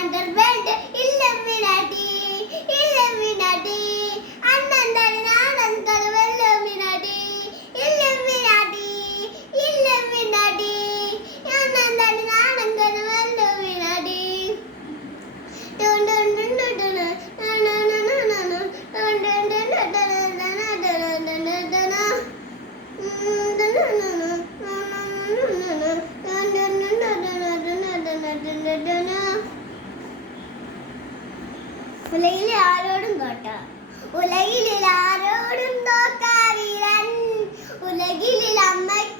underworld ഇല്ലമിനാട്ടി ഇല്ലമിനാട്ടി അണ്ണൻ നാടൻ കലവെല്ലമിനാട്ടി ഇല്ലമിനാട്ടി ഇല്ലമിനാട്ടി അണ്ണൻ നാടൻ കലവെല്ലമിനാട്ടി ഉലകിൽ ആരോടും തോട്ട ഉലകിൽ ആരോടും തോക്കാ വീരൻ ഉലകിൽ അമ്മയ്ക്ക്